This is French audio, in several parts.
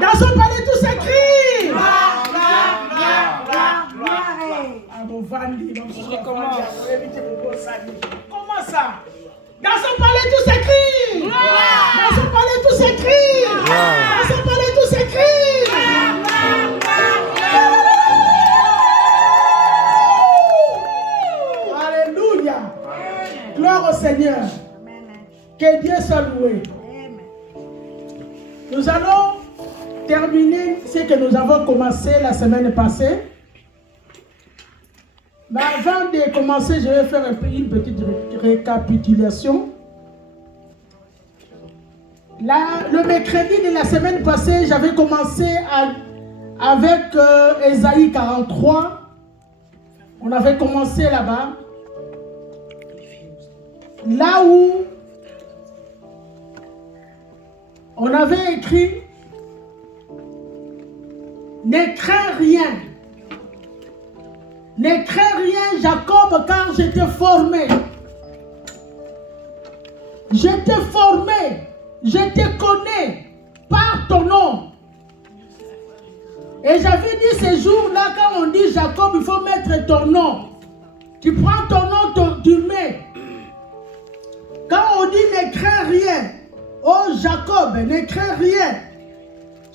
Dans son palais, tout s'écrit. Comment ça? Dans son palais, tout s'écrit. Dans son palais, tout s'écrit. Dans son palais, tout s'écrit. Alléluia. Gloire au Seigneur. Que Dieu soit loué. Nous allons terminer ce que nous avons commencé la semaine passée. Mais avant de commencer, je vais faire une petite récapitulation. Le mercredi de la semaine passée, j'avais commencé avec Ésaïe 43. On avait commencé là-bas. Là où on avait écrit « Ne crains rien. Ne crains rien, Jacob, car je t'ai formé. Je t'ai formé. Je te connais par ton nom. » Et j'avais dit ce jour-là, quand on dit Jacob, il faut mettre ton nom. Tu prends ton nom, tu mets. Quand on dit ne crains rien, oh Jacob, ne crains rien.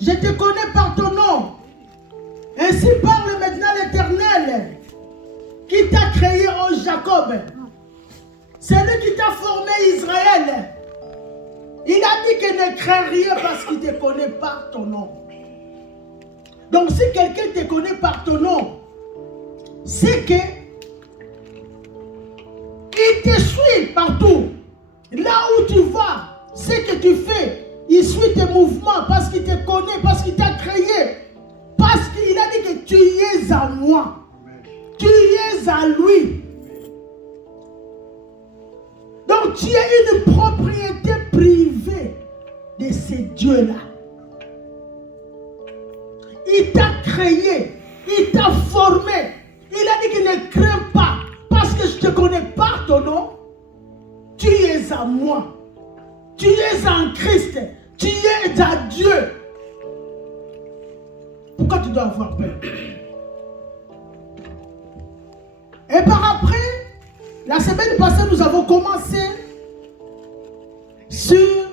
Je te connais par ton nom. Ainsi parle maintenant l'Éternel qui t'a créé, oh Jacob. C'est lui qui t'a formé, Israël. Il a dit que ne crains rien parce qu'il te connaît par ton nom. Donc si quelqu'un te connaît par ton nom, c'est que il te suit partout. Là où tu vas, ce que tu fais, il suit tes mouvements parce qu'il te connaît, parce qu'il t'a créé. Parce qu'il a dit que tu es à moi. Tu es à lui. Donc tu es une propriété privée de ce Dieu-là. Il t'a créé, il t'a formé. Il a dit qu'il ne craint pas parce que je te connais par ton nom. Tu es à moi. Tu es en Christ. Tu es à Dieu. Pourquoi tu dois avoir peur? Et par après, la semaine passée, nous avons commencé sur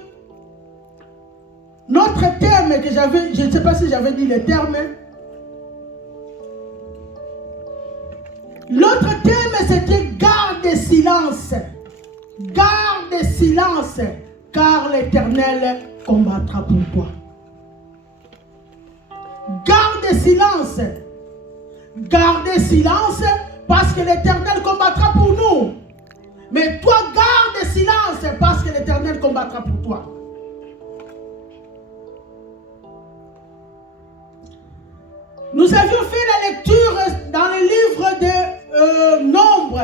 notre terme que j'avais, je ne sais pas si j'avais dit le terme. L'autre terme, c'était garde silence. Garde silence, car l'Éternel combattra pour toi. Garde silence. Garde silence, parce que l'Éternel combattra pour nous. Mais toi, garde silence, parce que l'Éternel combattra pour toi. Nous avions fait la lecture dans le livre de Nombre.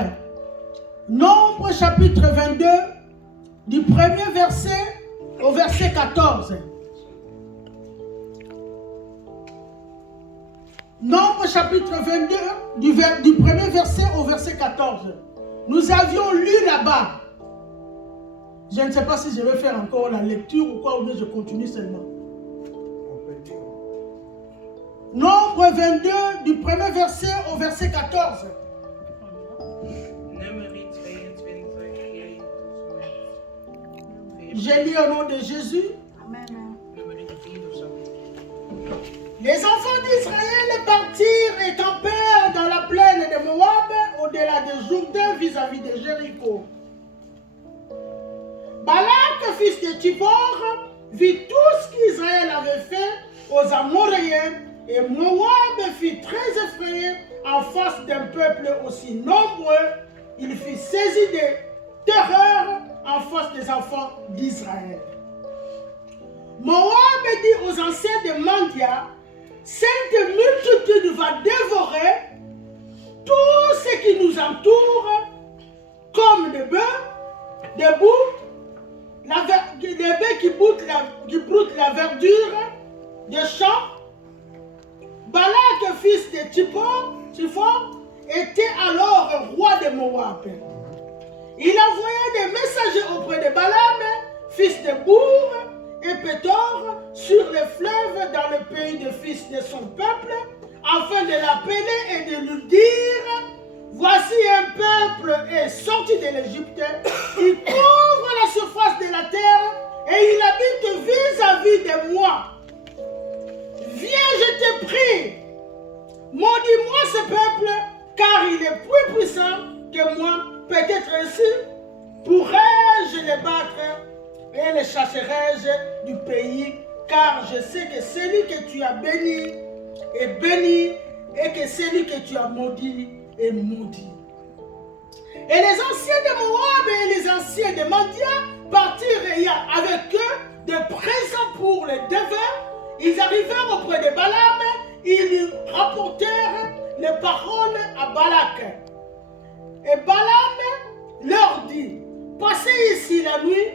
Nombre chapitre 22, du premier verset au verset 14. Nombre chapitre 22, du premier verset au verset 14. Nous avions lu là-bas. Je ne sais pas si je vais faire encore la lecture ou quoi, ou bien je continue seulement. Nombre 22, du premier verset au verset 14. J'ai lu au nom de Jésus. Amen. Les enfants d'Israël partirent et campèrent dans la plaine de Moab, au-delà de Jourdain, vis-à-vis de Jéricho. Balak, fils de Tsippor, vit tout ce qu'Israël avait fait aux Amoréens, et Moab fut très effrayé en face d'un peuple aussi nombreux. Il fut saisi de terreur en face des enfants d'Israël. Moab dit aux anciens de Mandia, cette multitude va dévorer tout ce qui nous entoure, comme des bœufs, des boucs, des bœufs qui broutent la verdure des champs. Balak, fils de Tsippor, était alors roi de Moab. Il envoyait des messagers auprès de Balaam, fils de Bour, et Pétor, sur les fleuves dans le fils de son peuple, afin de l'appeler et de lui dire, voici un peuple est sorti de l'Égypte, il couvre la surface de la terre et il habite vis-à-vis de moi. Viens, je te prie, maudis-moi ce peuple, car il est plus puissant que moi. Peut-être ainsi pourrais-je les battre et les chasserai-je du pays, car je sais que celui que tu as béni est béni et que celui que tu as maudit est maudit. Et les anciens de Moab et les anciens de Midian partirent avec eux des présents pour les devins. Ils arrivèrent auprès de Balaam, ils lui rapportèrent les paroles à Balak. Et Balaam leur dit, passez ici la nuit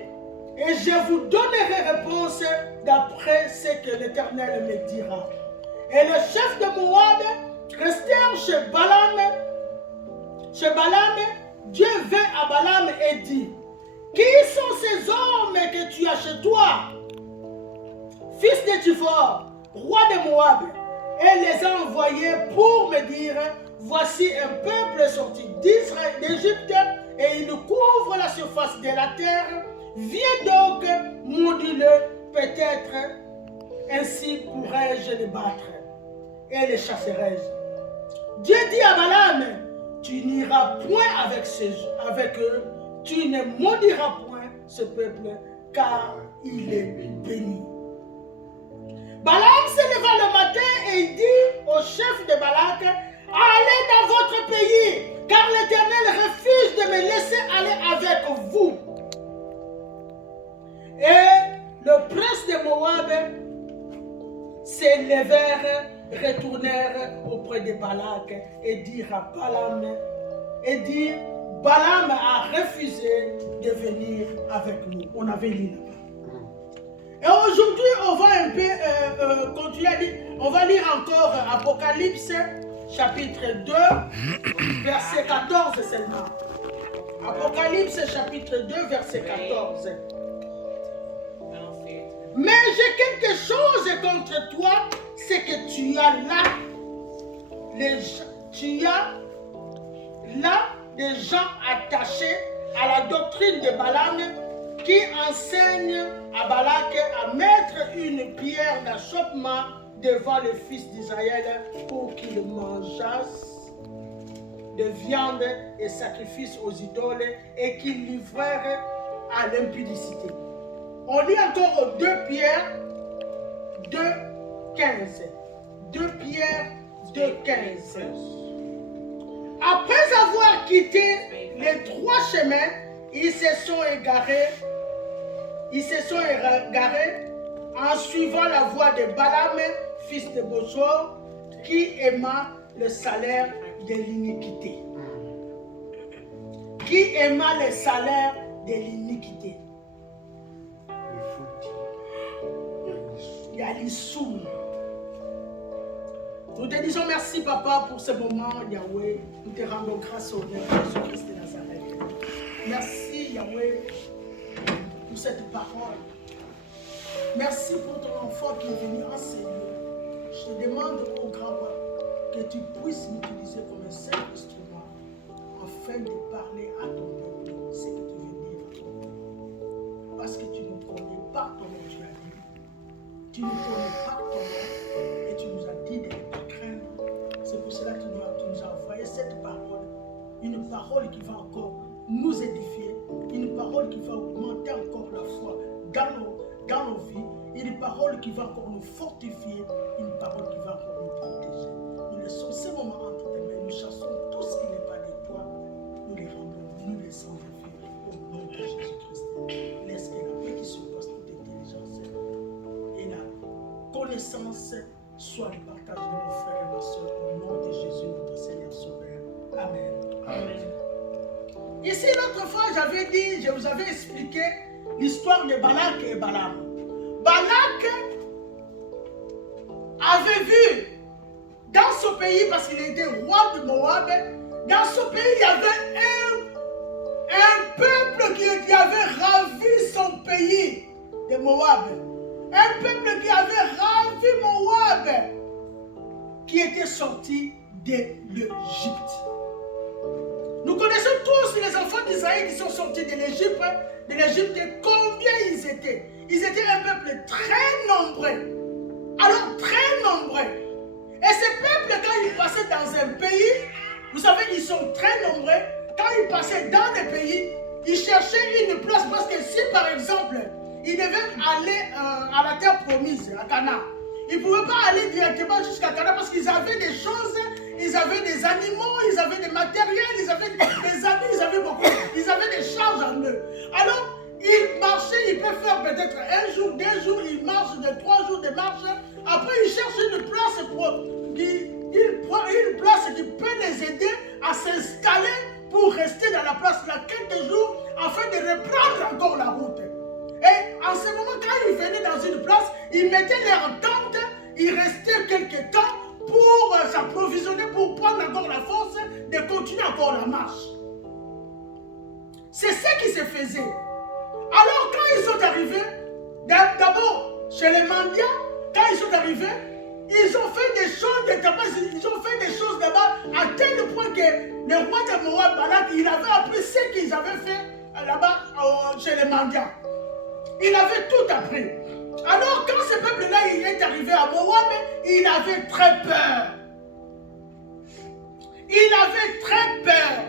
et je vous donnerai réponse d'après ce que l'Éternel me dira. Et les chefs de Moab restèrent chez Balaam. Dieu vint à Balaam et dit, qui sont ces hommes que tu as chez toi, fils de Tziphor, roi de Moab? Et les a envoyés pour me dire, voici un peuple sorti d'Égypte et il couvre la surface de la terre. Viens donc, maudis-le, peut-être ainsi pourrais-je les battre et les chasserai-je. Dieu dit à Balaam, tu n'iras point avec eux, tu ne maudiras point ce peuple, car il est béni. Balaam se leva le matin et il dit au chef de Balak, allez dans votre pays, car l'Éternel refuse de me laisser aller avec vous. Et le prince de Moab s'élevèrent, retournèrent auprès de Balak et dirent à Balaam, Balaam a refusé de venir avec nous. On avait lu là-bas. Et aujourd'hui, on va un peu continuer à lire. On va lire encore Apocalypse, chapitre 2, verset 14 seulement. Apocalypse, chapitre 2, verset 14. Mais j'ai quelque chose contre toi, c'est que tu as là des gens attachés à la doctrine de Balaam qui enseigne à Balak à mettre une pierre d'achoppement devant les fils d'Israël pour qu'ils mangeassent de viande et sacrifices aux idoles et qu'ils livrèrent à l'impudicité. On lit encore 2 Pierre 2, 15. 2 Pierre 2, 15. Après avoir quitté les 3 chemins, ils se sont égarés en suivant la voie de Balaam, fils de Bosor, qui aima le salaire de l'iniquité. Qui aima le salaire de l'iniquité. Yalissoum. Nous te disons merci, Papa, pour ce moment, Yahweh. Nous te rendons grâce au nom de Jésus-Christ de Nazareth. Merci, Yahweh, pour cette parole. Merci pour ton enfant qui est venu enseigner. Je te demande, au grand roi, que tu puisses m'utiliser comme un seul instrument afin de parler à ton peuple ce que tu veux dire à ton peuple. Parce que tu nous connais par ton nom, tu as dit. Tu nous connais par ton nom et tu nous as dit de ne pas craindre. C'est pour cela que tu nous as envoyé cette parole. Une parole qui va encore nous édifier. Une parole qui va augmenter encore la foi dans nos vies. Une parole qui va encore nous fortifier. Une parole qui va encore nous protéger. Nous laissons ces moments entre tes mains. Nous chassons tout ce qui n'est pas de toi. Nous les rendons, nous les sanctifions au nom de Jésus-Christ. Laisse que la paix qui surpasse toute intelligence et la connaissance soit le partage de nos frères et nos soeurs au nom de Jésus, notre Seigneur Sauveur. Amen. Amen. Ici, l'autre fois, je vous avais expliqué l'histoire de Balak et Balaam. Balak avait vu dans ce pays, parce qu'il était roi de Moab, dans ce pays, il y avait un peuple qui avait ravi son pays de Moab. Un peuple qui avait ravi Moab. sortis de l'Égypte. Nous connaissons tous les enfants d'Israël qui sont sortis de l'Égypte, combien ils étaient. Ils étaient un peuple très nombreux. Alors, très nombreux. Et ces peuples, quand ils passaient dans un pays, vous savez, ils sont très nombreux. Quand ils passaient dans les pays, ils cherchaient une place parce que si, par exemple, ils devaient aller à la terre promise, à Canaan, ils ne pouvaient pas aller directement jusqu'à Canaan parce qu'ils avaient des choses, ils avaient des animaux, ils avaient des matériels, ils avaient des amis, ils avaient beaucoup, ils avaient des charges en eux. Alors, ils marchaient, ils peuvent faire peut-être 1 jour, 2 jours, ils marchent de 3 jours de marche. Après, ils cherchent une place qui peut les aider à s'installer pour rester dans la place là quelques jours afin de reprendre encore la route. Et en ce moment, quand ils venaient dans une place, ils mettaient leur tente, ils restaient quelques temps pour s'approvisionner, pour prendre encore la force de continuer encore la marche. C'est ce qui se faisait. Alors quand ils sont arrivés, d'abord chez les mendiants, quand ils sont arrivés, ils ont fait des choses, ils ont fait des choses là-bas à tel point que le roi de Moab, Balak, il avait appris ce qu'ils avaient fait là-bas chez les mendiants. Il avait tout appris. Alors quand ce peuple-là il est arrivé à Moab, il avait très peur. Il avait très peur.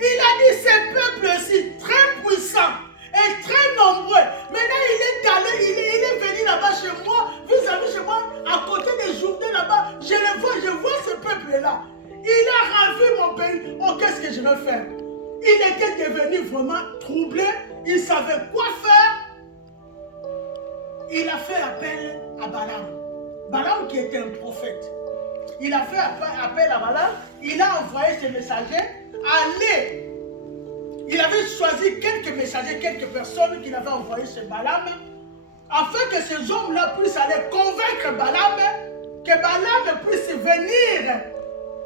Il a dit ces peuples-ci très puissants et très nombreux. Maintenant il est allé, il est venu là-bas chez moi, vis-à-vis chez moi, à côté des Jourdains là-bas. Je vois ce peuple-là. Il a ravi mon pays. Oh, qu'est-ce que je vais faire? Il était devenu vraiment troublé. Il savait quoi faire. Il a fait appel à Balaam. Balaam qui était un prophète. Il a fait appel à Balaam. Il a envoyé ses messagers aller. Il avait choisi quelques messagers, quelques personnes qu'il avait envoyées chez Balaam, afin que ces hommes-là puissent aller convaincre Balaam, que Balaam puisse venir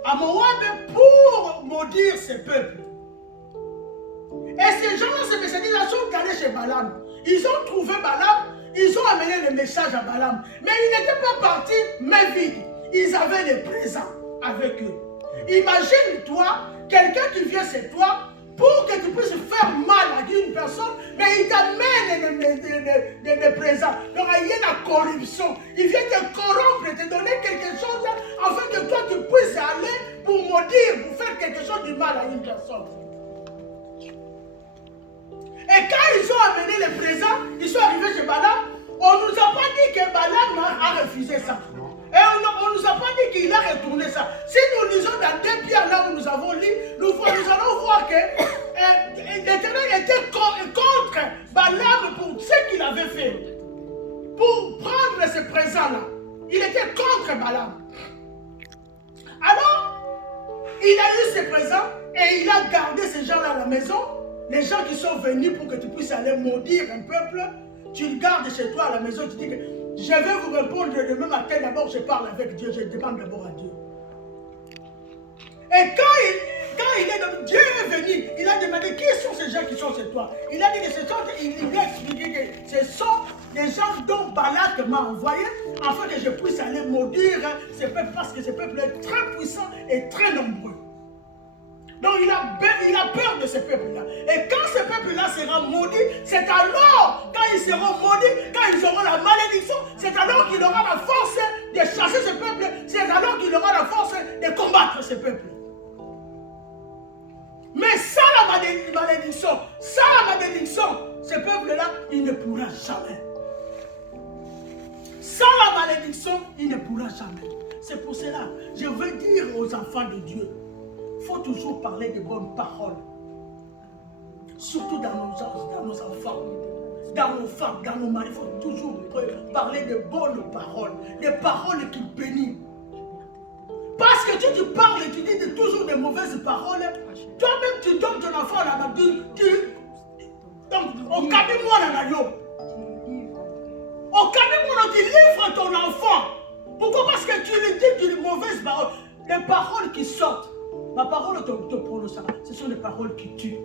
à Moab pour maudire ses peuples. Et ces gens-là, ces messagers-là, sont allés chez Balaam. Ils ont trouvé Balaam, ils ont amené le message à Balaam. Mais ils n'étaient pas partis main vide. Ils avaient des présents avec eux. Imagine-toi, quelqu'un qui vient chez toi pour que tu puisses faire mal à une personne, mais il t'amène des présents. Donc il y a la corruption. Il vient te corrompre, te donner quelque chose afin que toi tu puisses aller pour maudire, pour faire quelque chose de mal à une personne. Et quand ils ont amené les présents, ils sont arrivés chez Balaam, on ne nous a pas dit que Balaam a refusé ça. Et on ne nous a pas dit qu'il a retourné ça. Si nous lisons dans 2 Pierre, là où nous avons lu, nous allons voir que l'Éternel était contre Balaam pour ce qu'il avait fait. Pour prendre ce présent-là. Il était contre Balaam. Alors, il a eu ce présent et il a gardé ces gens-là à la maison. Les gens qui sont venus pour que tu puisses aller maudire un peuple, tu le gardes chez toi à la maison, tu dis que je vais vous répondre demain matin, d'abord je parle avec Dieu, je demande d'abord à Dieu. Et quand Dieu est venu, il a demandé qui sont ces gens qui sont chez toi. Il a dit que il lui a expliqué que ce sont des gens dont Balak m'a envoyé afin que je puisse aller maudire ces peuples parce que ce peuple est très puissant et très nombreux. Donc il a peur de ce peuple-là. Et quand ce peuple-là sera maudit, c'est alors, quand ils seront maudits, quand ils auront la malédiction, c'est alors qu'il aura la force de chasser ce peuple, c'est alors qu'il aura la force de combattre ce peuple. Mais sans la malédiction, ce peuple-là, il ne pourra jamais. Sans la malédiction, il ne pourra jamais. C'est pour cela, je veux dire aux enfants de Dieu, il faut toujours parler de bonnes paroles. Surtout dans nos enfants, dans nos femmes, dans nos maris. Il faut toujours parler de bonnes paroles. Des paroles qui bénissent. Parce que tu parles et tu dis toujours de mauvaises paroles. Toi-même tu donnes ton enfant à la main. Donc, au cabine-moi dans la yo. Au cabine-moi, tu livres ton enfant. Pourquoi? Parce que tu lui dis de mauvaises paroles. Les paroles qui sortent. Ma parole te prononce, ce sont des paroles qui tuent.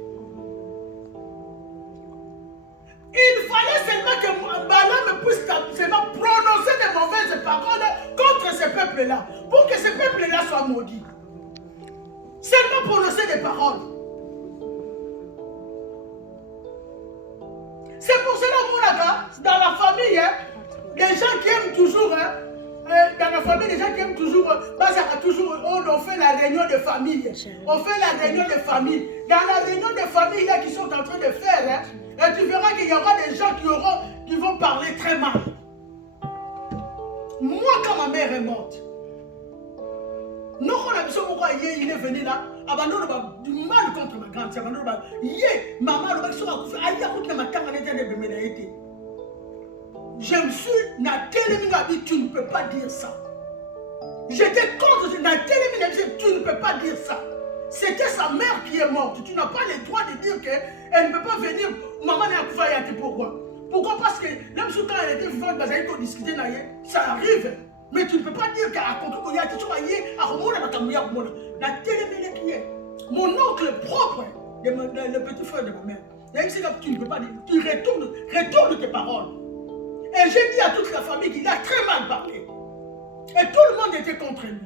Il fallait seulement que Balaam puisse seulement prononcer des mauvaises paroles contre ce peuple. peuple-là, pour que ce peuple-là soit maudit. Seulement prononcer des paroles. C'est pour cela, mon dans la famille, hein, les gens qui aiment toujours, hein, dans la famille, les gens qui aiment toujours, on fait la réunion de famille. On fait la réunion de famille. Dans la réunion de famille là qui sont en train de faire, hein, et tu verras qu'il y aura des gens qui vont parler très mal. Moi, quand ma mère est morte, non, il est venu là, du mal contre ma grande sœur, maman, je me suis dit, tu ne peux pas dire ça. J'étais contre, tu ne peux pas dire ça. C'était sa mère qui est morte. Tu n'as pas le droit de dire qu'elle ne peut pas venir. Maman n'a pas été pourquoi? Pourquoi? Parce que même si quand elle était vivante, elle discuter, ça arrive. Mais tu ne peux pas dire qu'à mon oncle propre, le petit frère de ma mère, tu ne peux pas dire. Tu retournes tes paroles. Et j'ai dit à toute la famille qu'il a très mal parlé. Et tout le monde était contre lui.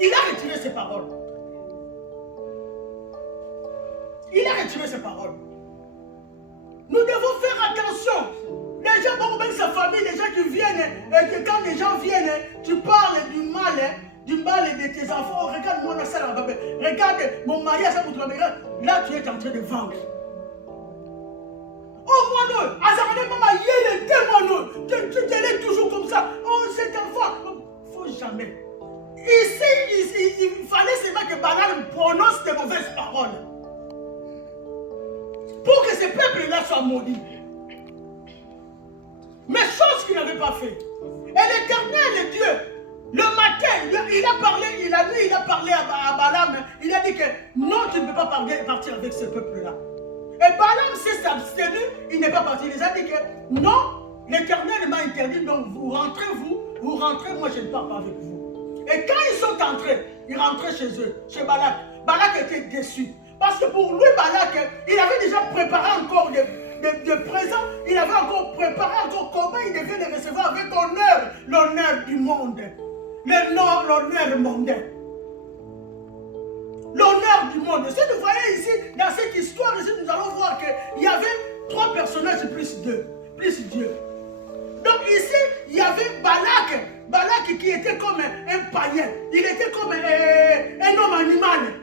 Il a retiré ses paroles. Il a retiré ses paroles. Nous devons faire attention. Les gens, bon, même sa famille, les gens qui viennent, et que quand les gens viennent, tu parles du mal de tes enfants. Regarde moi, regarde mon mari, là tu es en train de vendre. Oh mon Dieu, maman, il est démon, tu es toujours comme ça. Oh cet enfant, il ne faut jamais. Ici, il fallait seulement que Balaam prononce de mauvaises paroles. Pour que ce peuple-là soit maudit. Mais chose qu'il n'avait pas fait. Et l'Éternel, Dieu, le matin, il a parlé à Balaam. Il a dit que non, tu ne peux pas partir avec ce peuple-là. Et Balaam s'est abstenu, il n'est pas parti. Il a dit que non, l'Éternel m'a interdit, donc vous rentrez, moi je ne pars pas avec vous. Et quand ils sont entrés, ils rentraient chez eux, chez Balak. Balak était déçu. Parce que pour lui, Balak, il avait déjà préparé encore de présents, il avait encore préparé comment il devait les recevoir avec honneur, l'honneur du monde, l'honneur mondain. L'honneur du monde. Si vous voyez ici, dans cette histoire, ici, nous allons voir qu'il y avait 3 personnages plus Dieu. Donc ici, il y avait Balak qui était comme un païen. Il était comme un homme animal.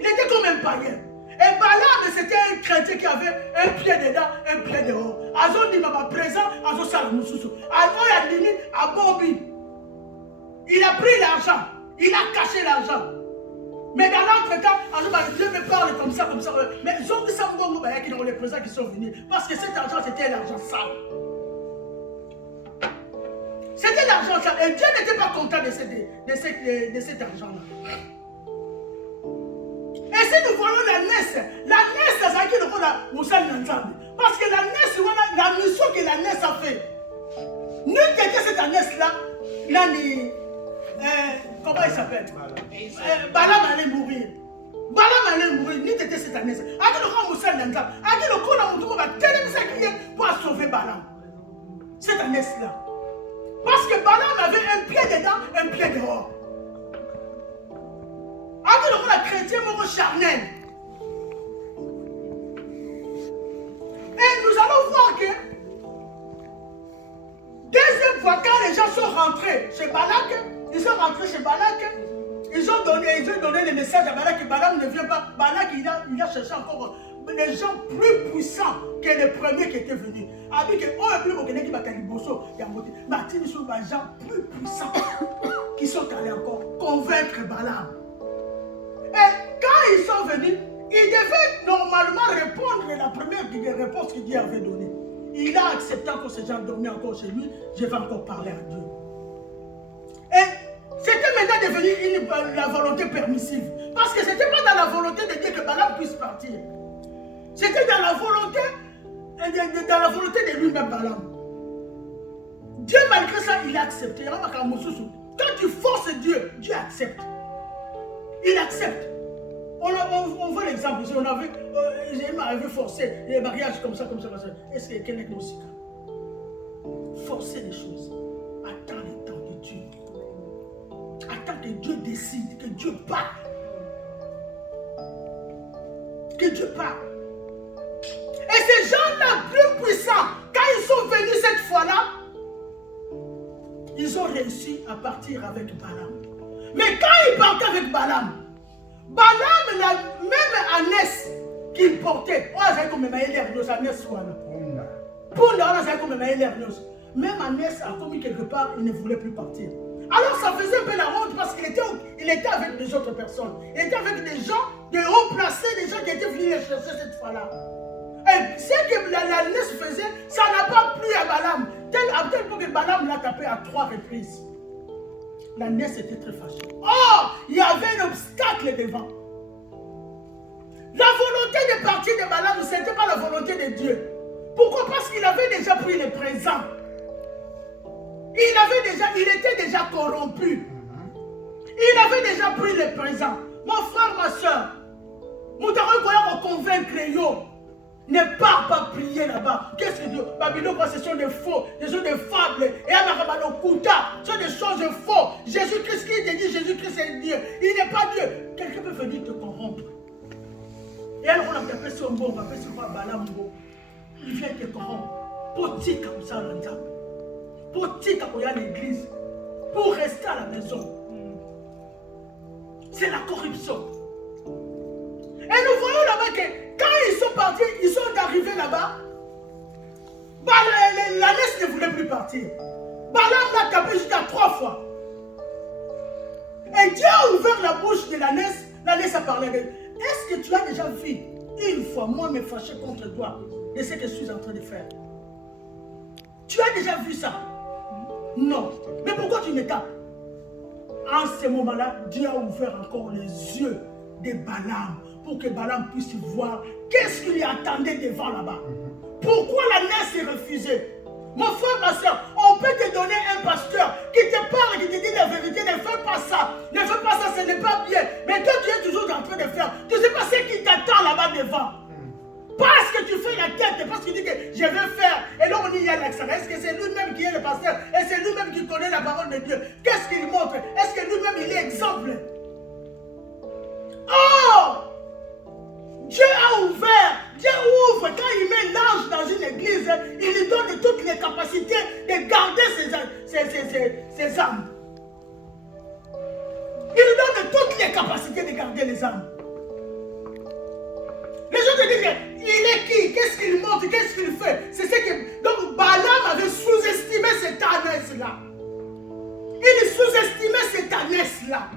Il était comme un païen. Et Balaam, c'était un chrétien qui avait un pied dedans, un pied dehors. Azon dit ma présent, Azon Salamoussou. Azon a dit à Bobby. Il a pris l'argent. Il a caché l'argent. Mais dans l'entretemps, Dieu me parle comme ça. Mais ils ont dit ça, qui ont les présents qui sont venus. Parce que cet argent, c'était l'argent sale. C'était l'argent sale. Et Dieu n'était pas content de cet argent-là. Et si nous voyons la NES, c'est ça qui nous la Moussa Nanzambi. Parce que la NES, la mission que la NES a fait. Nous qui était cette NES-là, comment il s'appelle? Balaam allait mourir. Ni était cette année. Agi le grand Moussa Nanzambi. Agi le grand Moussa va tellement s'acquitter pour sauver Balaam. Cette année-là. Parce que Balaam avait un pied dedans, un pied dehors. Agi le grand chrétien mort charnel. Et nous allons voir que deuxième fois, quand les gens sont rentrés chez Balak, ils ont donné le message à Balak que Balaam ne vient pas. Balak, il a cherché encore des gens plus puissants que les premiers qui étaient venus. Avec eux, ils sont des gens plus puissants qui sont allés encore convaincre Balaam. Et quand ils sont venus, ils devaient normalement répondre à la première réponse que Dieu avait donnée. Il a accepté que ces gens dormaient encore chez lui. Je vais encore parler à Dieu. Et c'était maintenant devenu la volonté permissive. Parce que ce n'était pas dans la volonté de Dieu que Balaam puisse partir. C'était dans la volonté de lui-même, Balaam. Dieu, malgré ça, il a accepté. Quand tu forces Dieu, Dieu accepte. Il accepte. On voit l'exemple ici. Il m'avait forcé les mariages comme ça. Est-ce que quelqu'un est aussi forcer les choses? Attends le temps de que Dieu décide, que Dieu parle. Que Dieu parle. Et ces gens-là plus puissants, quand ils sont venus cette fois-là, ils ont réussi à partir avec Balaam. Mais quand ils partaient avec Balaam, Balaam, la même ânesse qu'il portait, on a comme l'ernose, ânesse voilà. Punda, on a comme l'ernose. Même ânesse a commis quelque part, il ne voulait plus partir. Alors ça faisait un peu la honte parce qu'il était avec des autres personnes. Il était avec des gens de haut placés, des gens qui étaient venus les chercher cette fois-là. Et ce que l'ânesse faisait, ça n'a pas plu à Balaam. À tel point que Balaam l'a tapé à 3 reprises. L'ânesse était très fâchée. Oh, il y avait un obstacle devant. La volonté de partir de Balaam, ce n'était pas la volonté de Dieu. Pourquoi? Parce qu'il avait déjà pris le présent. Il était déjà corrompu. Il avait déjà pris le présent. Mon frère, ma soeur, nous devons convaincre yo. Ne pars pas prier là-bas. Qu'est-ce que Dieu? Babylone, ce sont des faux, ce sont des fables. Et ce sont des choses fausses. Jésus-Christ, qui te dit Jésus-Christ est Dieu. Il n'est pas Dieu. Quelqu'un peut venir te corrompre. Et alors on appelle son bon, on appelle son Balaam. Il vient te corrompre. Pour dire comme ça, pour dire qu'il y a l'église. Pour rester à la maison. C'est la corruption. Et nous voyons là-bas que quand ils sont partis, ils sont arrivés là-bas. L'ânesse ne voulait plus partir. Balaam l'a tapé jusqu'à 3 fois. Et Dieu a ouvert la bouche de l'ânesse. L'ânesse a parlé d'elle. Est-ce que tu as déjà vu une fois moi me fâcher contre toi de ce que je suis en train de faire? Tu as déjà vu ça? Non. Mais pourquoi tu me tapes? En ce moment-là, Dieu a ouvert encore les yeux de Balaam pour que Balaam puisse voir qu'est-ce qu'il y attendait devant là-bas. Pourquoi l'ânesse est refusée? Mon frère, ma soeur, on peut te donner un pasteur qui te parle, qui te dit la vérité, ne fais pas ça, ce n'est pas bien. Mais toi, tu es toujours en train de faire. Tu ne sais pas ce qui t'attend là-bas devant. Parce que tu fais la tête, parce que tu dis que je vais faire. Et là, on dit il y a l'accent. Est-ce que c'est lui-même qui est le pasteur? Et c'est lui-même qui connaît la parole de Dieu? Qu'est-ce qu'il montre? Est-ce que lui-même il est exemple? Oh! Dieu a ouvert, Dieu ouvre, quand il met l'ange dans une église, il lui donne toutes les capacités de garder ses âmes. Il lui donne toutes les capacités de garder les âmes. Les gens te disent, il est qui? Qu'est-ce qu'il montre? Qu'est-ce qu'il fait? C'est ce que... Donc Balaam avait sous-estimé cette ânesse-là. Il sous-estimait cette ânesse-là.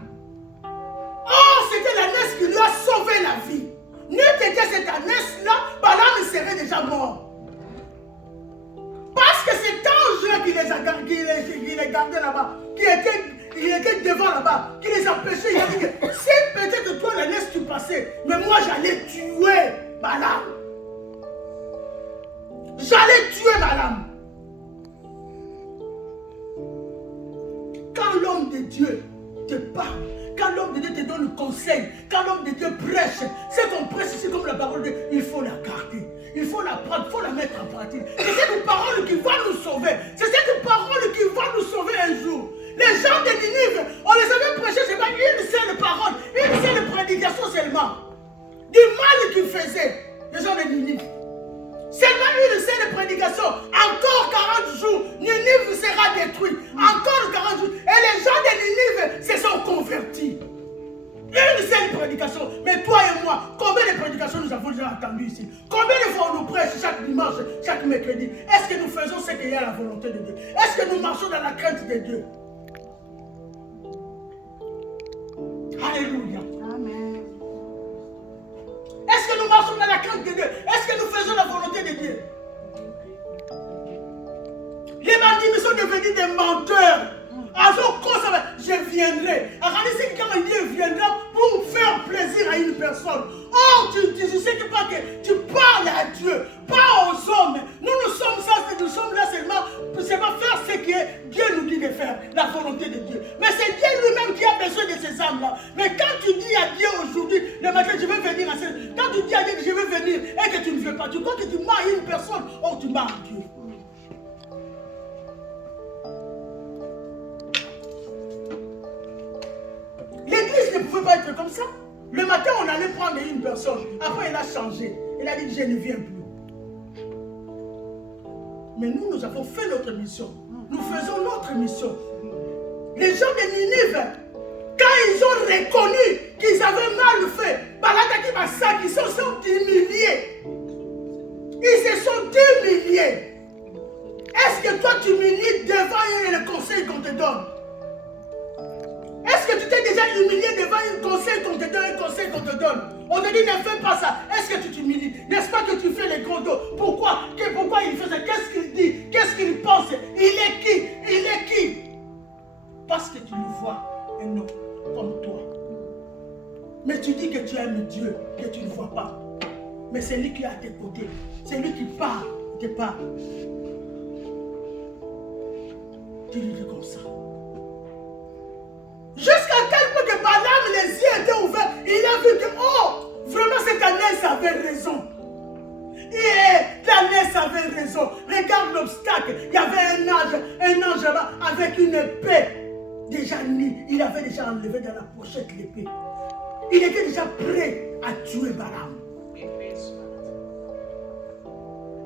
Oh, c'était l'ânesse qui lui a sauvé la vie. N'eût été cette ânesse-là, Balaam serait déjà mort. Parce que cet ange-là qui les gardait là-bas, qui était devant là-bas, qui les empêchait, il a dit que si peut-être toi l'ânesse tu passais, mais moi j'allais tuer Balaam. J'allais tuer Balaam. Quand l'homme de Dieu te parle, quand l'homme de Dieu te donne le conseil, quand l'homme de Dieu prêche, c'est qu'on prêche ici comme la parole de Dieu, il faut la garder, il faut la prendre, il faut la mettre en pratique. C'est cette parole qui va nous sauver, c'est cette parole qui va nous sauver un jour. Les gens de Ninive, on les avait prêchés, c'est pas une seule parole, une seule prédication seulement. Du mal qu'ils faisaient, les gens de Ninive. Seulement une seule prédication. Encore 40 jours, Ninive sera détruit. Encore 40 jours. Et les gens de Ninive se sont convertis. Une seule prédication. Mais toi et moi, combien de prédications nous avons déjà entendues ici? Combien de fois on nous prêche chaque dimanche, chaque mercredi? Est-ce que nous faisons ce qu'il y a à la volonté de Dieu? Est-ce que nous marchons dans la crainte de Dieu? Alléluia. Amen. Est-ce que nous marchons dans la crainte de Dieu? Est-ce que nous faisons la volonté de Dieu? Les bandits sont devenus des menteurs. Je viendrai. Quand il dit viendra pour faire plaisir à une personne. Or, tu sais que tu parles à Dieu, pas aux hommes. Nous sommes là seulement pour faire ce que Dieu nous dit de faire, la volonté de Dieu. Mais c'est Dieu lui-même qui a besoin de ces âmes-là. Mais quand tu dis à Dieu aujourd'hui, le matin, je vais venir à cette... Quand tu dis à Dieu que je vais venir et que tu ne veux pas, tu crois que tu mens à une personne, or tu mens à Dieu. ne pouvait pas être comme ça. Le matin, on allait prendre une personne. Après, il a changé. Il a dit, je ne viens plus. Mais nous avons fait notre mission. Nous faisons notre mission. Les gens de Ninive, quand ils ont reconnu qu'ils avaient mal fait, ils se sont humiliés. Ils se sont humiliés. Est-ce que toi tu m'humilies devant le conseil qu'on te donne? Est-ce que tu t'es déjà humilié devant un conseil qu'on te donne, un conseil qu'on te donne? On te dit ne fais pas ça. Est-ce que tu t'humilies? N'est-ce pas que tu fais les gros dos? Pourquoi il fait ça? Qu'est-ce qu'il dit? Qu'est-ce qu'il pense? Il est qui? Il est qui? Parce que tu le vois un homme comme toi. Mais tu dis que tu aimes Dieu, que tu ne vois pas. Mais c'est lui qui est à tes côtés. C'est lui qui parle, te parle. Tu lui dis comme ça. Jusqu'à tel point que Balaam, les yeux étaient ouverts, il a vu que, oh, vraiment cette année, ça avait raison. Et l'année, ça avait raison. Regarde l'obstacle. Il y avait un ange là avec une épée. Déjà nue. Il avait déjà enlevé dans la pochette l'épée. Il était déjà prêt à tuer Balaam.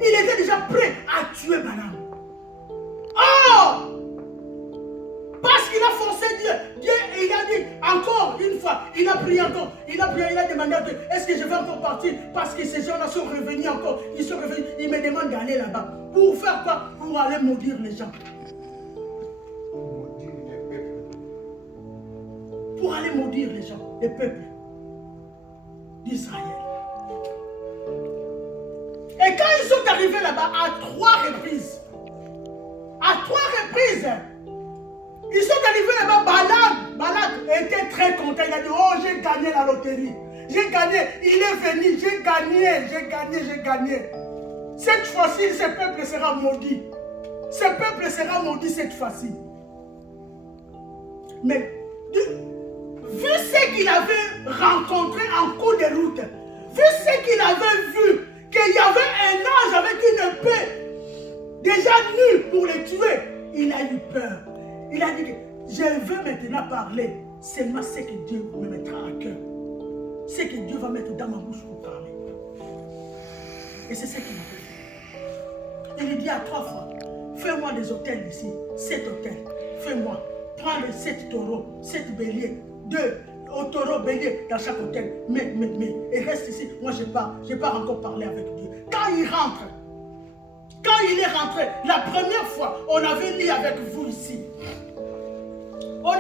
Il était déjà prêt à tuer Balaam. Oh! Parce qu'il a forcé Dieu. Dieu, il a dit encore une fois, il a prié encore. Il a demandé à Dieu, est-ce que je vais encore partir? Parce que ces gens-là sont revenus encore. Ils sont revenus. Ils me demandent d'aller là-bas. Pour faire quoi? Pour aller maudire les gens. Pour aller maudire les gens, les peuples d'Israël. Et quand ils sont arrivés là-bas, à 3 reprises, ils sont arrivés là-bas, Balak était très content. Il a dit, oh, j'ai gagné la loterie. J'ai gagné. Il est venu, j'ai gagné. Cette fois-ci, ce peuple sera maudit. Ce peuple sera maudit cette fois-ci. Mais, vu ce qu'il avait rencontré en cours de route, vu ce qu'il avait vu, qu'il y avait un ange avec une épée, déjà nu pour les tuer, il a eu peur. Il a dit que je veux maintenant parler seulement ce que Dieu me mettra à cœur. Ce que Dieu va mettre dans ma bouche pour parler. Et c'est ce qu'il a fait. Il lui dit à 3 fois, fais-moi des autels ici, 7 autels. Fais-moi, prends les 7 taureaux, 7 béliers, 2 taureaux béliers dans chaque hôtel. Mais, et reste ici, moi je pars encore parler avec Dieu. Quand il est rentré, la première fois, on avait lu avec vous ici. Quand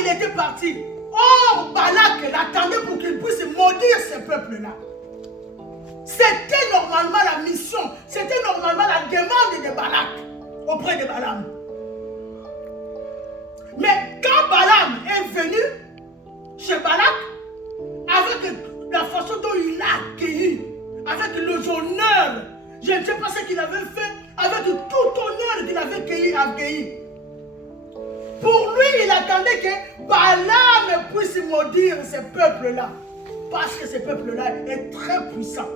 il était parti, oh, Balak l'attendait pour qu'il puisse maudire ce peuple-là. C'était normalement la mission, c'était normalement la demande de Balak auprès de Balaam. Mais quand Balaam est venu chez Balak, avec la façon dont il l'a accueilli, avec le honneur, je ne sais pas ce qu'il avait fait, avec tout honneur qu'il avait accueilli. Pour lui, il attendait que Balaam puisse maudire ce peuple-là. Parce que ce peuple-là est très puissant.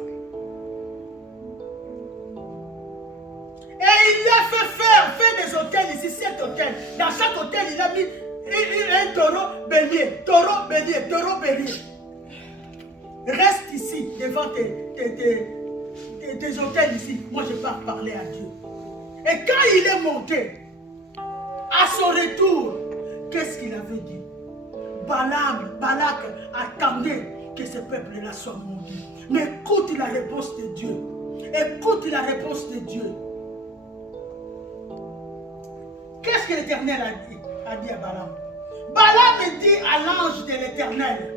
Et il lui a fait faire des hôtels ici, 7 hôtels. Dans chaque hôtel, il a mis un taureau bélier. Reste ici, devant tes hôtels ici. Moi, je pars parler à Dieu. Et quand il est monté, à son retour, qu'est-ce qu'il avait dit? Balak attendait que ce peuple-là soit maudit. Mais écoute la réponse de Dieu. Qu'est-ce que l'Éternel a dit à Balaam? Balaam dit à l'ange de l'Éternel.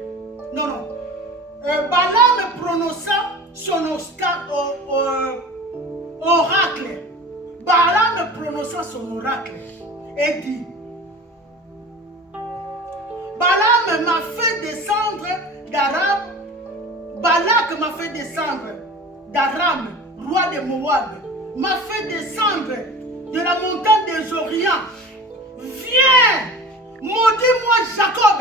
Non. Balaam prononça son oracle. Balaam prononça son oracle et dit, Balaam m'a fait descendre d'Aram. Balak m'a fait descendre d'Aram, roi de Moab. M'a fait descendre de la montagne des Orients. Viens, maudis-moi Jacob.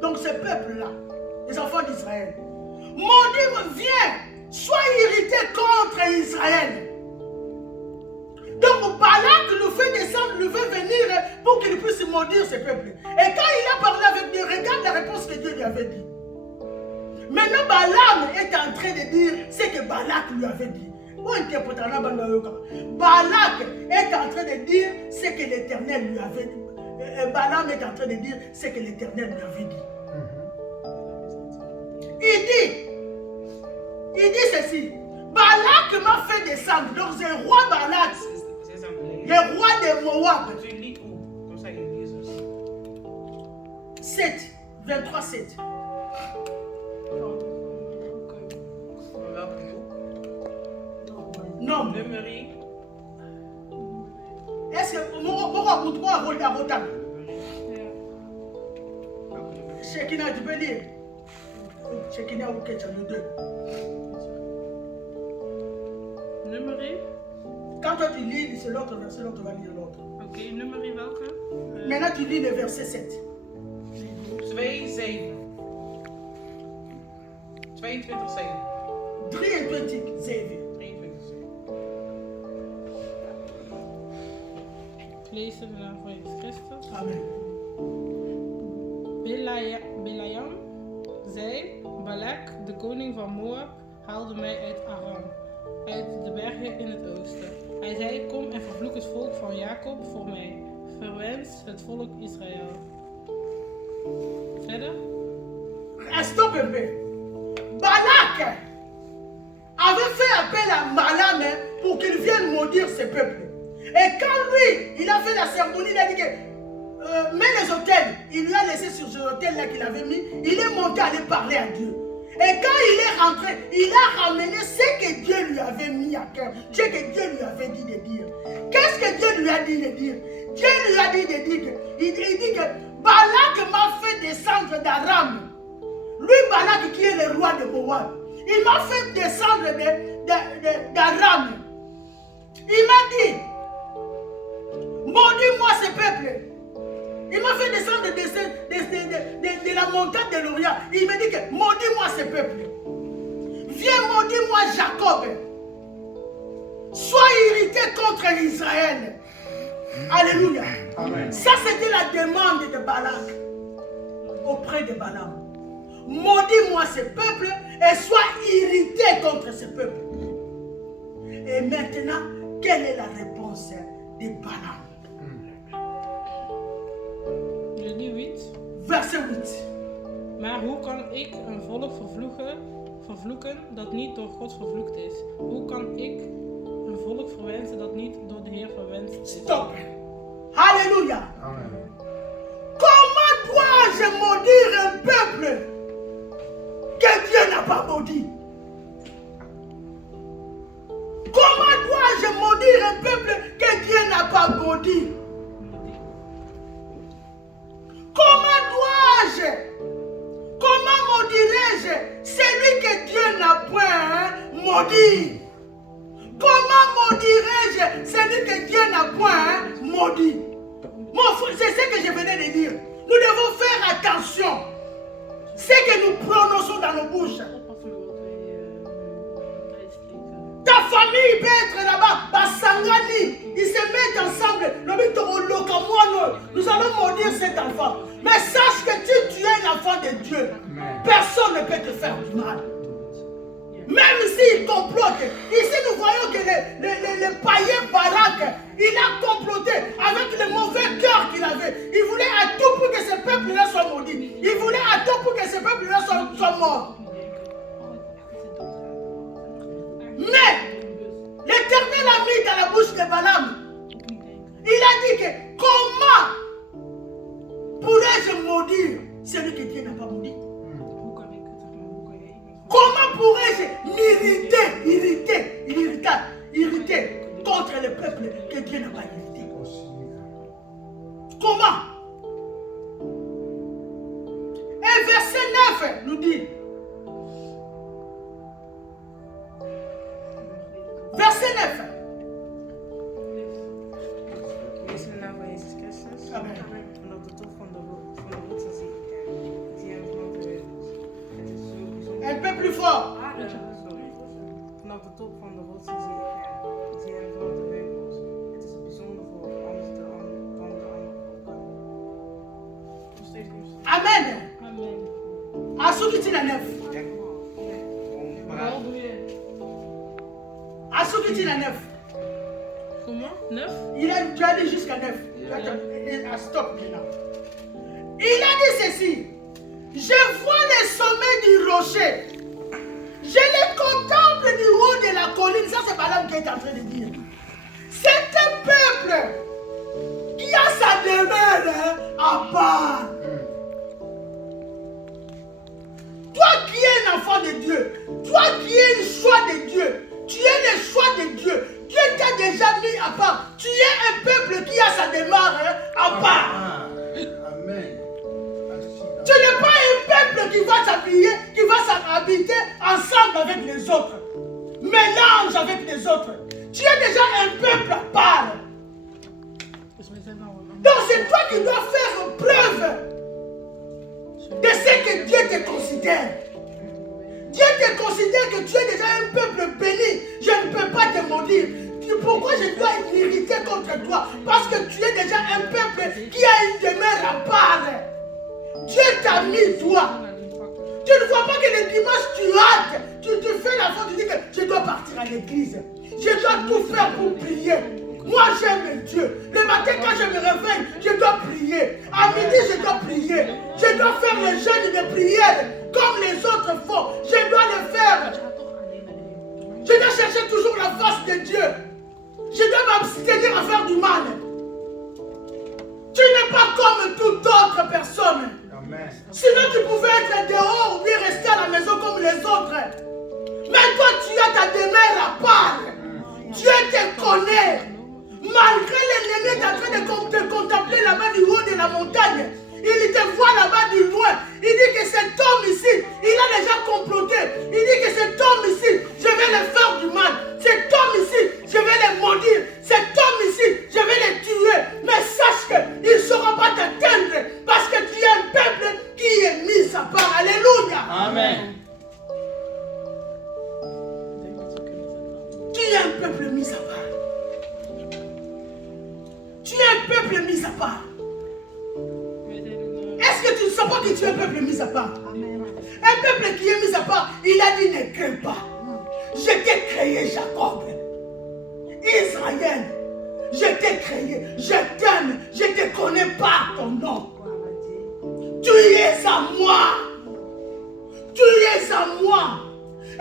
Donc ce peuple-là, les enfants d'Israël. Maudis-moi, viens, sois irrité contre Israël. Donc Balak nous fait descendre pour qu'il puisse maudire ce peuple. Et quand il a parlé avec Dieu, regarde la réponse que Dieu lui avait dit. Maintenant, Balaam est en train de dire ce que Balak lui avait dit. Balak est en train de dire ce que l'Éternel lui avait dit. Balaam est en train de dire ce que l'Éternel lui avait dit. Il dit ceci. Balak m'a fait descendre. Donc c'est le roi Balak, le roi de Moab. Tu lis où? Comme ça, ils lisent aussi. 7, 23, 7. Non. Numeri. Est-ce que moi, Shekina, tu peux lire. Shekina ou Ketchamou 2. Numeri. Quand toi tu lis, c'est l'autre verset, l'autre va lire l'autre. Ok, numeri welke? Maintenant tu lis le verset 7. 2:7. 22:7. 23, 7. Lezen we naar voor Jezus Christus. Amen. Bileam zei, Balak, de koning van Moab, haalde mij uit Aram, uit de bergen in het oosten. Hij zei, kom en vervloek het volk van Jacob voor mij. Verwens het volk Israël. Verder? Stop un peu. Balak avait fait appel à Balaam pour qu'il vienne maudire ce peuple. Et quand lui, il a fait la cérémonie, il a dit que mets les autels. Il lui a laissé sur ce hôtel-là qu'il avait mis. Il est monté aller parler à Dieu. Et quand il est rentré, il a ramené ce que Dieu lui avait mis à cœur. Ce que Dieu lui avait dit de dire. Qu'est-ce que Dieu lui a dit de dire? Dieu lui a dit de dire que, il dit que Balak m'a fait descendre d'Aram. Lui, Balak qui est le roi de Moab. Il m'a fait descendre d'Aram. Il m'a dit, maudis-moi ce peuple. Il m'a fait descendre de la montagne de l'Orient. Il m'a dit que maudis-moi ce peuple. Viens maudis-moi Jacob. Sois irrité contre Israël. Alléluia. Amen. Ça c'était la demande de Balak auprès de Balaam. Maudis-moi ce peuple et sois irrité contre ce peuple. Et maintenant, quelle est la réponse de Balaam? Jullie 8. Verset 8. Maar hoe kan ik een volk vervloeken dat niet door God vervloekt is? Hoe kan ik een volk verwensen dat niet door de Heer verwenst is? Stop. Alléluia. Amen. Comment dois-je maudire un peuple que Dieu n'a pas maudit? Comment dois-je maudire un peuple que Dieu n'a pas maudit? Comment maudirais-je celui que Dieu n'a point maudit? Comment maudirais-je celui que Dieu n'a point maudit? Mon frère, c'est ce que je venais de dire. Nous devons faire attention. Ce que nous prononçons dans nos bouches. Ta famille peut être là-bas, Basangani, ils se mettent ensemble. Nous allons maudire cet enfant. Mais sache que si tu es un enfant de Dieu, personne ne peut te faire du mal. Même s'il complote. Ici, nous voyons que le païen Balak, il a comploté avec le mauvais cœur qu'il avait. Il voulait à tout pour que ce peuple-là soit maudit. Il voulait à tout pour que ce peuple-là soit mort. Mais l'Éternel a mis dans la bouche de Balaam. Il a dit que comment pourrais-je maudire celui que Dieu n'a pas maudit? Comment pourrais-je m'irriter contre le peuple que Dieu n'a pas irrité? Comment? Et verset 9 nous dit, verset 9. Lezen we naar van Jezus Christus. Amen. En op de top van de rots zie je van de wereld. Het is zo bijzonder. Un peu plus fort. Vanaf de top van de rots zie je hem van de wereld. Het is bijzonder voor anders dan de andere God. Asuki Tina 9. Asuki Tina 9. Comment? 9? Tu as dit jusqu'à 9. Stop maintenant. Il a dit ceci. Je vois les sommets du rocher. Je les contemple du haut de la colline. Ça, c'est Balaam qui est en train de dire. C'est un peuple qui a sa demeure à part. Toi qui es un enfant de Dieu, toi qui es le choix de Dieu, tu es le choix de Dieu. Dieu t'a déjà mis à part. Tu es un peuple qui a sa demeure à part. Amen. Tu n'es pas un peuple qui va s'habiller, qui va s'habiter ensemble avec les autres. Mélange avec les autres. Tu es déjà un peuple à part. Donc c'est toi qui dois faire preuve de ce que Dieu te considère. Dieu te considère que tu es déjà un peuple béni. Je ne peux pas te maudire. Pourquoi je dois être irrité contre toi? Parce que tu es déjà un peuple qui a une demeure à part. Dieu t'a mis toi. Tu ne vois pas que le dimanche tu hâtes. Tu fais la faute, tu dis que je dois partir à l'église. Je dois tout faire pour prier. Moi j'aime Dieu. Le matin quand je me réveille, je dois prier. À midi je dois prier. Je dois faire le jeûne de prière comme les autres font. Je dois le faire. Je dois chercher toujours la face de Dieu. Je dois m'abstenir à faire du mal. Tu n'es pas comme toute autre personne. Amen. Sinon tu pouvais être dehors ou bien rester à la maison comme les autres. Mais toi tu as ta demeure à part. Dieu te connaît. Malgré l'ennemi est en train de te contempler là-bas du haut de la montagne. Il te voit là-bas du loin. Il dit que cet homme ici, il a déjà comploté. Il dit que cet homme ici, je vais le faire du mal. Cet homme ici, je vais le maudire. Cet homme ici, je vais le tuer. Mais sache qu'il ne saura pas t'atteindre parce que tu es un peuple qui est mis à part. Alléluia. Amen. Tu es un peuple mis à part. Tu es un peuple mis à part. Est-ce que tu ne sais pas que tu es un peuple mis à part? Un peuple qui est mis à part, il a dit ne crains pas. Je t'ai créé Jacob. Israël, je t'ai créé, je t'aime, je te connais par ton nom. Tu es à moi. Tu es à moi.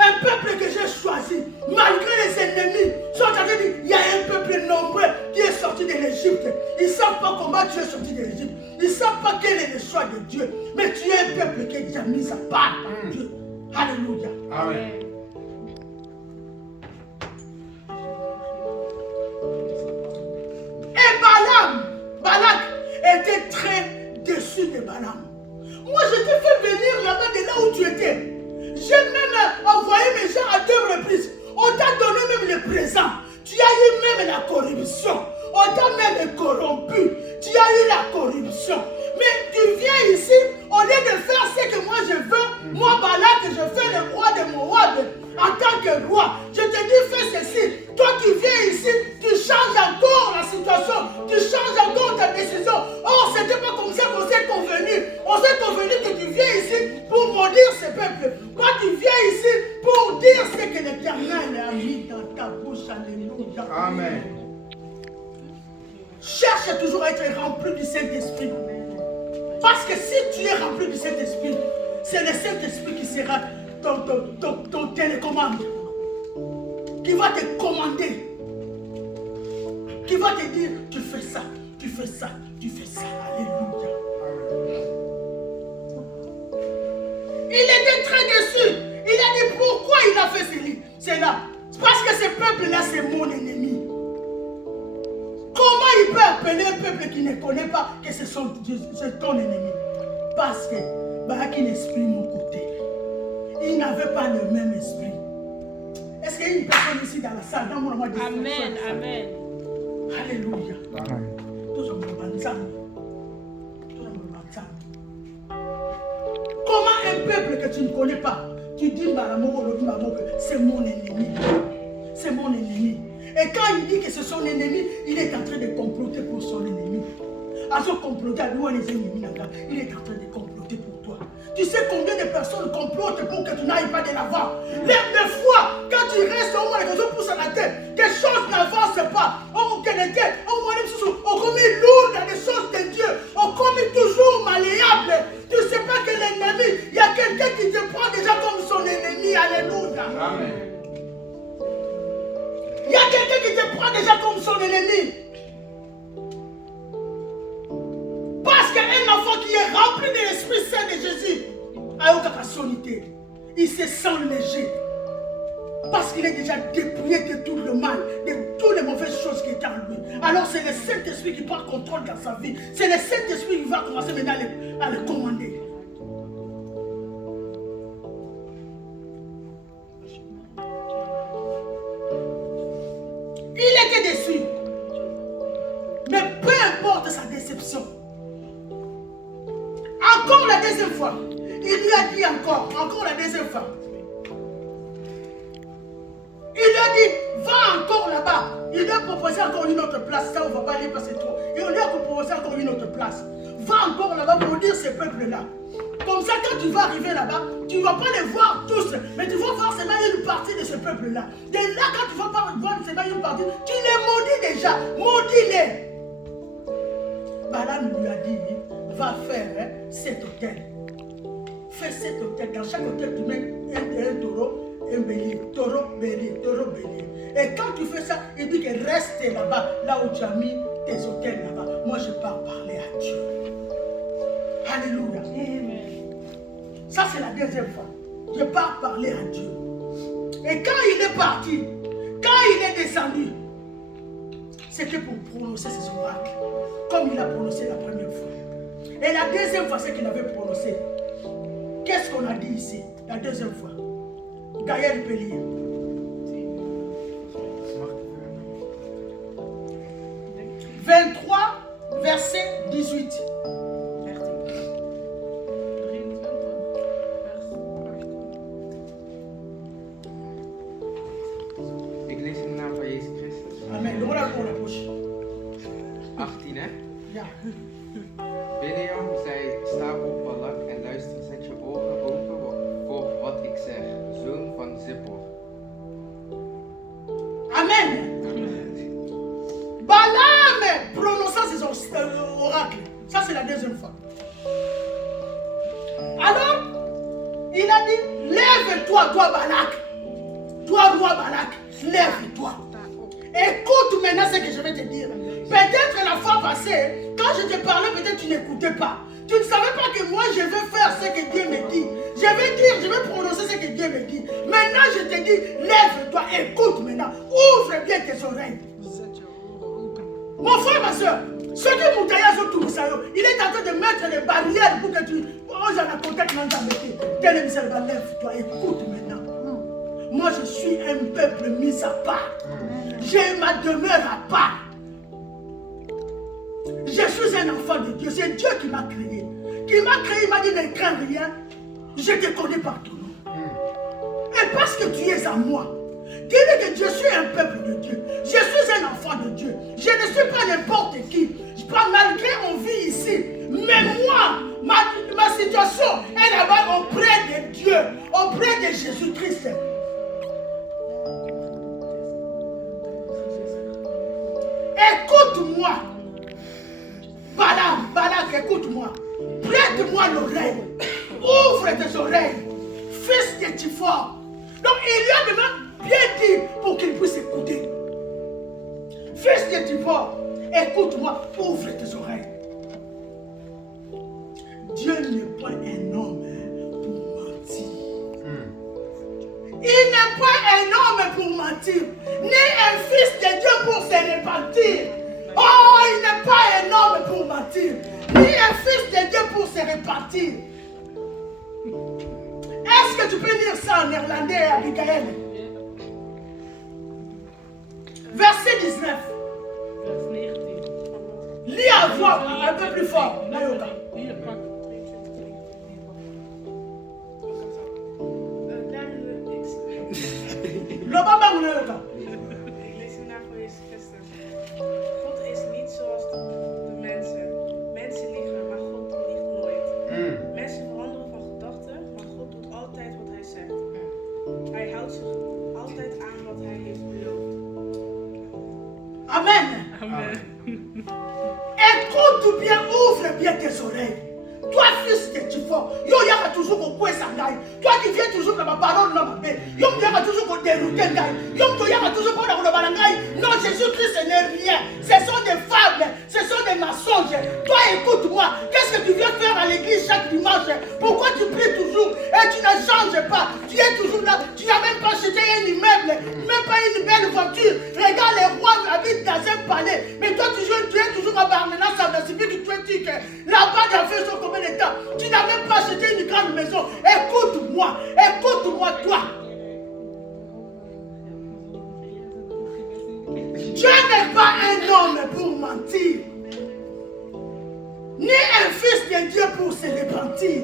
Un peuple que j'ai choisi, malgré les ennemis, sont en train de dire, il y a un peuple nombreux qui est sorti de l'Égypte. Ils ne savent pas comment tu es sorti de l'Égypte. Ils ne savent pas quel est le choix de Dieu. Mais tu es un peuple qui est déjà mis à part par Dieu. Alléluia. Amen. Et Balak était très déçu de Balaam. Moi, je t'ai fait venir là-bas de là où tu étais. J'ai même envoyé mes gens à 2 reprises. On t'a donné même le présent. Tu as eu même la corruption. On t'a même corrompu. Tu as eu la corruption. Mais tu viens ici, au lieu de faire ce que moi je veux, moi Balak, je fais le roi de Moab en tant que roi. Je te dis, fais ceci. Toi, tu viens ici, tu changes encore la situation. Tu changes encore ta décision. Oh, ce n'était pas comme ça qu'on s'est convenu. On s'est convenu que tu viens ici pour maudire ce peuple. Toi, tu viens ici pour dire ce que l'Éternel a mis dans ta bouche. Alléluia. Amen. Cherche toujours à être rempli du Saint-Esprit. Parce que si tu es rempli du Saint-Esprit, c'est le Saint-Esprit qui sera ton télécommande. Qui va te commander. Qui va te dire, tu fais ça, tu fais ça, tu fais ça. Alléluia. Il était très déçu. Il a dit, pourquoi il a fait cela? Parce que ce peuple-là, c'est mon ennemi. Comment il peut appeler un peuple qui ne connaît pas que c'est ton ennemi? Parce que Balak, il exprime mon côté. Il n'avait pas le même esprit. Est-ce qu'il y a une personne ici dans la salle? Amen, amen. Alléluia. Amen. Comment un peuple que tu ne connais pas, tu dis que c'est mon ennemi. C'est mon ennemi. Et quand il dit que c'est son ennemi, il est en train de comploter pour son ennemi. À ce comploter, il est en train de comploter pour toi. Tu sais combien de personnes complotent pour que tu n'ailles pas de l'avant. Des fois, quand tu restes au moins les gens poussent à la tête, des choses n'avancent pas. On commet lourd dans les choses de Dieu. On commet toujours malléable. Tu ne sais pas que l'ennemi, il y a quelqu'un qui te prend déjà comme son ennemi. Alléluia. Amen. Il y a quelqu'un qui te prend déjà comme son ennemi. Parce qu'un enfant qui est rempli de l'Esprit Saint de Jésus a une capacité. Il se sent léger. Parce qu'il est déjà dépouillé de tout le mal, de toutes les mauvaises choses qui étaient en lui. Alors c'est le Saint-Esprit qui prend contrôle dans sa vie. C'est le Saint-Esprit qui va commencer maintenant à le commander. Il était déçu. Mais peu importe sa déception. Encore la deuxième fois. Il lui a dit encore la deuxième fois. Il lui a dit, va encore là-bas. Il lui a proposé encore une autre place. Ça, on ne va pas aller passer trop. Et on lui a proposé encore une autre place. Va encore là-bas pour dire ces peuples-là. Comme ça, quand tu vas arriver là-bas, tu ne vas pas les voir tous, mais tu vas voir seulement une partie de ce peuple-là. Dès là, quand tu vas pas voir seulement une partie, tu les maudis déjà. Maudis-les. Balaam lui a dit, va faire cet hôtel. Fais cet hôtel. Dans chaque hôtel, tu mets un taureau, un bélier. Taureau, bélier, taureau, bélier. Et quand tu fais ça, il dit que reste là-bas, là où tu as mis tes hôtels là-bas. Moi, je pars parler à Dieu. Alléluia. Ça, c'est la deuxième fois. Je pars parler à Dieu. Et quand il est parti, quand il est descendu, c'était pour prononcer ses oracles, comme il a prononcé la première fois. Et la deuxième fois, c'est qu'il avait prononcé. Qu'est-ce qu'on a dit ici, la deuxième fois? Gaël Pellier. « 23, verset 18. » Ik lees in de naam van Jezus Christus. Amen. Doe maar voor de push. 18 hè? Ja. Bileam zei, sta op Balak en luister, zet je ogen open voor wat ik zeg, zoon van Zippor. Amen. Balaam prononçant ses oracles. Ça, c'est la deuxième fois. Alors, il a dit, lève-toi, toi Balak. Toi, roi Balak, lève-toi. Écoute maintenant ce que je vais te dire. Peut-être la fois passée, quand je te parlais, peut-être tu n'écoutais pas. Tu ne savais pas que moi je vais faire ce que Dieu me dit. Je vais dire, je vais prononcer ce que Dieu me dit. Maintenant je te dis, lève-toi, écoute maintenant. Ouvre bien tes oreilles. Mon frère, ma soeur, ce que Moutaya Zotoursayo, il est en train de mettre des barrières pour que tu. Oh, j'en ai contact dans ta métier. Tel est le lève-toi, écoute maintenant. Moi je suis un peuple mis à part. J'ai ma demeure à part. Je suis un enfant de Dieu. C'est Dieu qui m'a créé. Qui m'a créé, il m'a dit ne crains rien. Je te connais par ton nom. Et parce que tu es à moi, dis-le que je suis un peuple de Dieu. Je suis un enfant de Dieu. Je ne suis pas n'importe qui. Malgré on vit ici. Mais moi, ma situation est là-bas auprès de Dieu. Auprès de Jésus-Christ. Écoute-moi. Balak, écoute-moi. Prête-moi l'oreille. Ouvre tes oreilles. Fils de Tifor. Donc il lui a même bien dit pour qu'il puisse écouter. Fils de Tifor, écoute-moi. Ouvre tes oreilles. Dieu n'est pas un homme pour mentir. Il n'est pas un homme pour mentir, ni un fils de Dieu pour se repentir. Oh, il n'est pas un homme pour mentir, ni un fils de Dieu pour se repentir. Est-ce que tu peux lire ça en néerlandais, Abigail? Verset 19. Lis à voix un peu plus fort, Nayoka. Lobamba Nayoka. Ik lees de naam van Jezus Christus. God is niet zoals de mensen. Mensen liegen, maar God liegt nooit. Mensen veranderen van gedachten Amen. Amen. Écoute bien, ouvre bien tes oreilles. Toi, fils de Tifo, yo y'a toujours au point sangai. Toi qui viens toujours dans ma parole, non, ma belle. Yo y'a toujours au dérouter ngai. Yo y'a toujours au balangai. Non, Jésus-Christ n'est rien. Ce sont des fables, ce sont des mensonges. Toi, écoute-moi. Qu'est-ce que tu viens faire à l'église chaque dimanche? Pourquoi tu pries toujours et tu ne changes pas? Tu es toujours là. Tu n'as même pas acheté un immeuble, même pas une belle voiture. Regarde, les rois habitent dans un palais. Mais toi, tu es toujours à Barmenas, à Nassibik, tu es dit que là-bas, il y a fait ça combien de temps? Tu n'as même pas acheté une grande maison. Écoute-moi, toi. Dieu n'est pas un homme pour mentir, ni un fils de Dieu pour se repentir.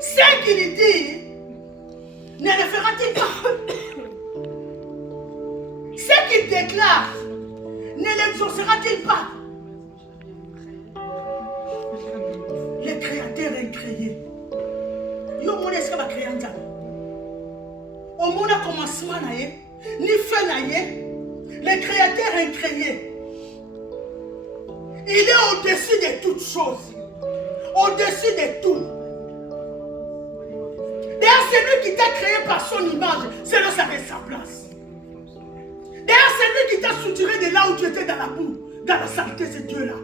Ce qu'il dit, ne le fera-t-il pas? Ce qu'il déclare, ne l'exaucera-t-il pas? Le créateur est créé. Yo mon est-ce qu'il va créer un diable? Au monde a commencement ni fin le créateur est créé. Il est au-dessus de toutes choses. Au-dessus de tout. D'ailleurs, c'est lui qui t'a créé par son image, c'est là sa ressemblance. D'ailleurs, c'est lui qui t'a soutiré de là où tu étais dans la boue, dans la saleté, c'est Dieu-là.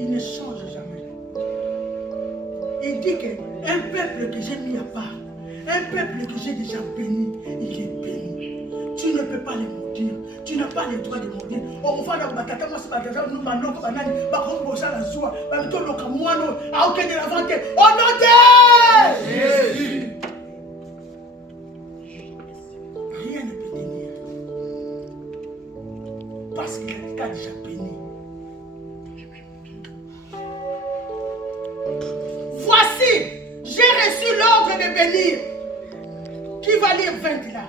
Il ne change jamais. Il dit qu'un peuple que j'ai mis à part, un peuple que j'ai déjà béni, il est béni. Tu ne peux pas les maudire. Tu n'as pas le droit de maudire. On va dans batata, moi c'est batata, nous manoko banani, bakon bosa la joie, babito loka moano, a aucun de la vente. Au nom de Jésus. Rien ne peut tenir. Parce qu'il a déjà béni. Voici, j'ai reçu l'ordre de bénir. Qui va lire 20 là?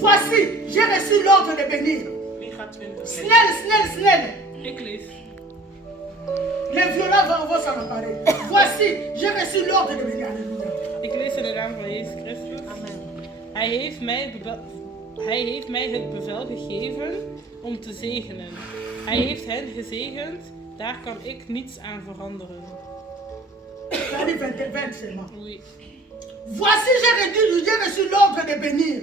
Voici, j'ai reçu l'ordre de bénir. Snel. Ik lees. Les violents vont s'en emparer. Voici, j'ai reçu l'ordre de bénir. Alléluia. Ik lees in de naam van Jezus Christus. Amen. Hij heeft mij het bevel gegeven om te zegenen. Hij heeft hen gezegend, daar kan ik niets aan veranderen. Oui. Voici, j'ai reçu l'ordre de bénir.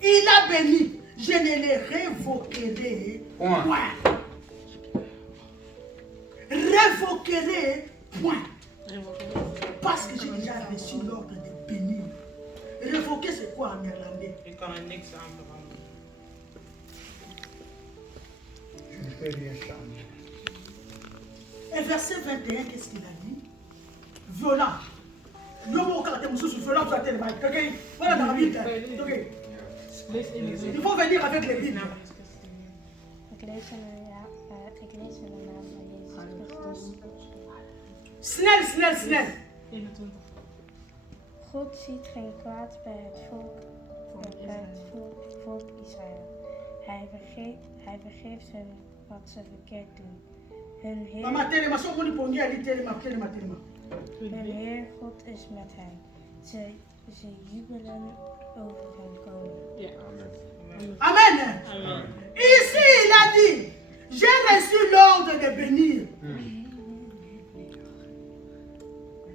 Il a béni. Je ne les révoquerai point. Révoquerai point. Parce que j'ai déjà reçu l'ordre de bénir. Révoquer, c'est quoi en néerlandais? Ik kan er niks aan veranderen. Je ne fais rien changer. Et verset 21, qu'est-ce qu'il a dit? Violent. Voilà dans la Bible. Il faut venir avec les Bibles. Ik lees in de naam van Jezus Christus. Snel. 21. God ziet geen kwaad bij het volk Israël. Hij vergeeft hun wat ze verkeerd doen. Hun Heer God is met hen. Ze jubelen over hun koning. Ja. Amen. Amen. Ici, il a dit, j'ai reçu l'ordre de bénir.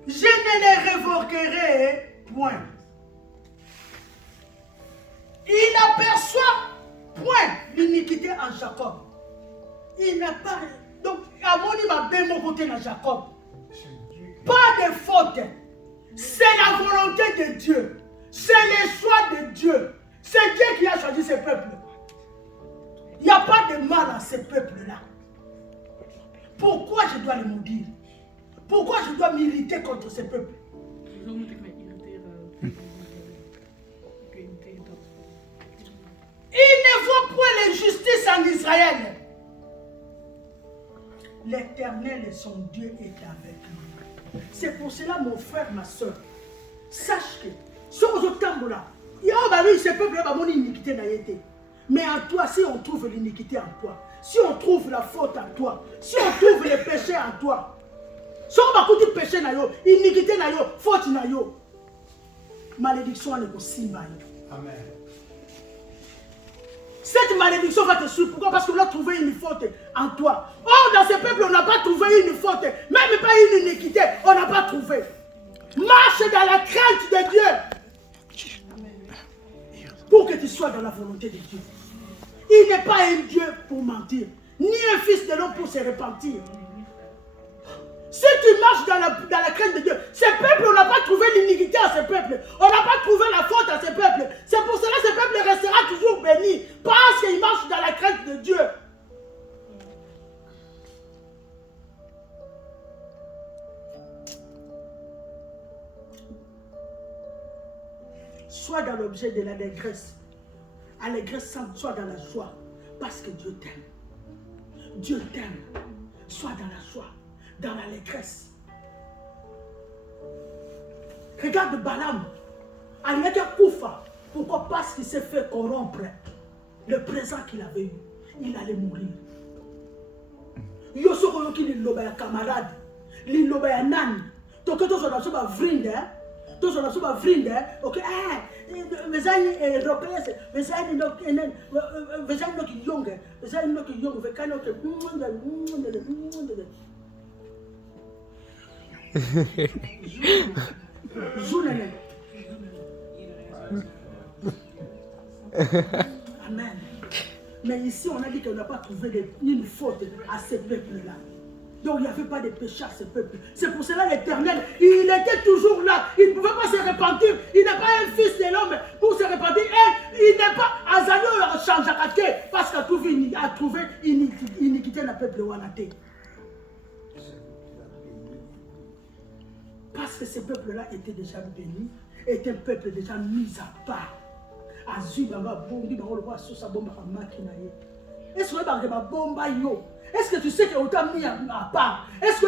Je ne les révoquerai point. Il n'aperçoit point l'iniquité en Jacob. Il n'a pas... Donc, Amoni m'a bien mon côté dans Jacob. Pas de faute. C'est la volonté de Dieu. C'est le choix de Dieu. C'est Dieu qui a choisi ce peuple. Il n'y a pas de mal à ce peuple-là. Pourquoi je dois le maudire? Pourquoi je dois m'irriter contre ce peuple? Zo moet ik me irriteren. Il ne voit point l'injustice en Israël. L'Éternel, son Dieu, est avec lui. C'est pour cela, mon frère, ma soeur, sache que, sur ce temps-là, il y a ce peuple-là, il y a une iniquité dans l'été. Mais en toi, si on trouve l'iniquité en toi, si on trouve la faute en toi, si on trouve le péché en toi, Si on va côté péché, iniquité, faute, malédiction, elle est possible. Amen. Cette malédiction va te suivre. Pourquoi? Parce qu'on a trouvé une faute en toi. Oh, dans ce peuple, on n'a pas trouvé une faute. Même pas une iniquité, on n'a pas trouvé. Marche dans la crainte de Dieu. Pour que tu sois dans la volonté de Dieu. Il n'est pas un Dieu pour mentir. Ni un fils de l'homme pour se repentir. Si tu marches dans la crainte de Dieu, ce peuple, on n'a pas trouvé l'iniquité à ce peuple. On n'a pas trouvé la faute à ce peuple. C'est pour cela que ce peuple restera toujours béni. Parce qu'il marche dans la crainte de Dieu. Sois dans l'objet de l'allégresse. Allégresse sans, sois dans la joie. Parce que Dieu t'aime. Dieu t'aime. Sois dans la joie. Dans l'allégresse. Regarde Balaam. Aliaka Koufa. Pourquoi? Parce qu'il s'est fait corrompre. Le présent qu'il avait eu. Il allait mourir. Yosoko qui l'obéit camarade. L'obéit nan. Donc tu as sur ma vrinde. Tu as sur ma vrinde. Ok. Mais ça est européen. Mais ça est donc mais ça est donc young. Mais ça est donc young. Mais quand Amen. Mais ici, on a dit qu'on n'a pas trouvé une faute à ce peuple-là. Donc, il n'y avait pas de péché à ce peuple. C'est pour cela l'Éternel, il était toujours là. Il ne pouvait pas se repentir. Il n'est pas un fils de l'homme pour se repentir. Et il n'est pas Azalio change à parce qu'il a trouvé iniquité dans le peuple ou à la terre. Parce que ce peuple-là était déjà béni, était un peuple déjà mis à part. Est-ce que tu sais qu'on t'a mis à part? Est-ce que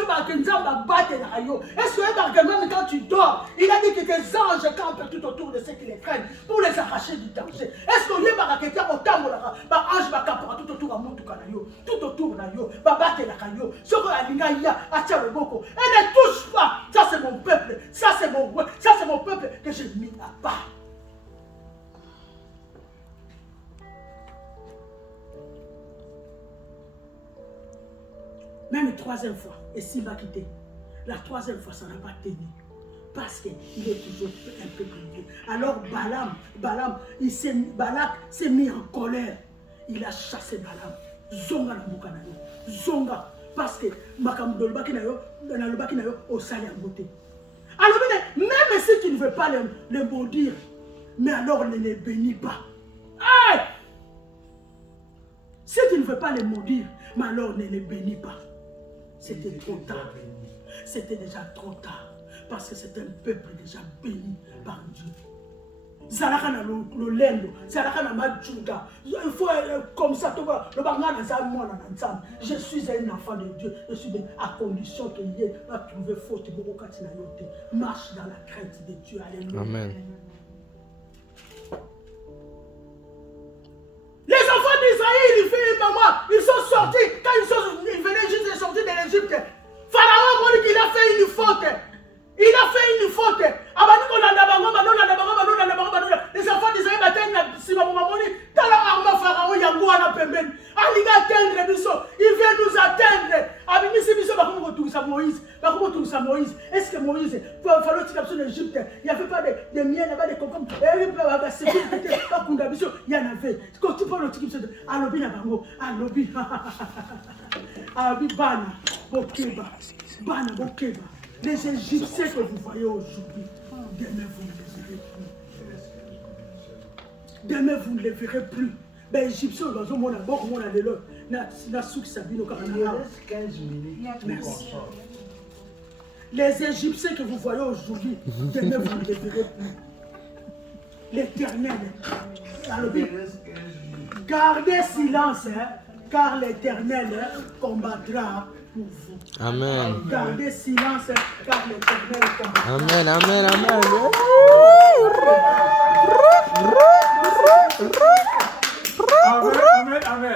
même quand tu dors, il a dit que tes anges campent tout autour de ceux qui les craignent pour les arracher du danger? Est-ce que tu as quelqu'un au temps où l'ange va camper tout autour de Moutoucanayo, tout autour de Nayo, Babate la Kayo, ce que la Lingaya, Atia le Boko, elle ne touche pas. Ça c'est mon peuple, ça c'est mon peuple que j'ai mis à part. Même la troisième fois, et s'il va quitter, la troisième fois, ça n'a pas tenu. Parce qu'il est toujours un peu plus. Alors Balak s'est mis en colère. Il a chassé Balaam. Zonga na Mukanayo. Zonga. Parce que Makam de l'Obakinayo, au Sali en beauté. Alors même si tu ne veux pas le maudire, mais alors ne les bénis pas. Hey! Si tu ne veux pas les maudire, mais alors ne les bénis pas. C'était trop tard. C'était déjà trop tard. Parce que c'est un peuple déjà béni par Dieu. Zalakana le lendo, Zalakana Madjouga. Il faut comme ça, je suis un enfant de Dieu. Je suis à condition qu'il y ait à trouver faute. Marche dans la crainte de Dieu. Alléluia. Amen. Les enfants d'Israël, ils sont sortis. Quand ils venaient juste de sortir de l'Égypte, Pharaon m'a dit qu'il a fait une faute. Il a fait une faute. Les enfants d'Israël il vient nous atteindre. Moïse. Est-ce que Moïse, pour falloir qu'il y ait l'Égypte, il n'y avait pas de miel là-bas, de concombre. Il y en avait. Quand tu parles de Alobi Nabango, Alobi, Alobi Bana, Bokeba, Bana, Bokeba. Les Égyptiens que vous voyez aujourd'hui, demain vous ne les verrez plus. Demain vous ne les verrez plus. Les Égyptiens, ils ont mon abord, mon adélo. Les Égyptiens que vous voyez aujourd'hui, demain vous ne les verrez plus. L'Éternel, gardez silence, car l'Éternel combattra pour vous. Amen. Gardez silence, car l'Éternel combattra. Amen, amen, amen. Amen, amen, amen.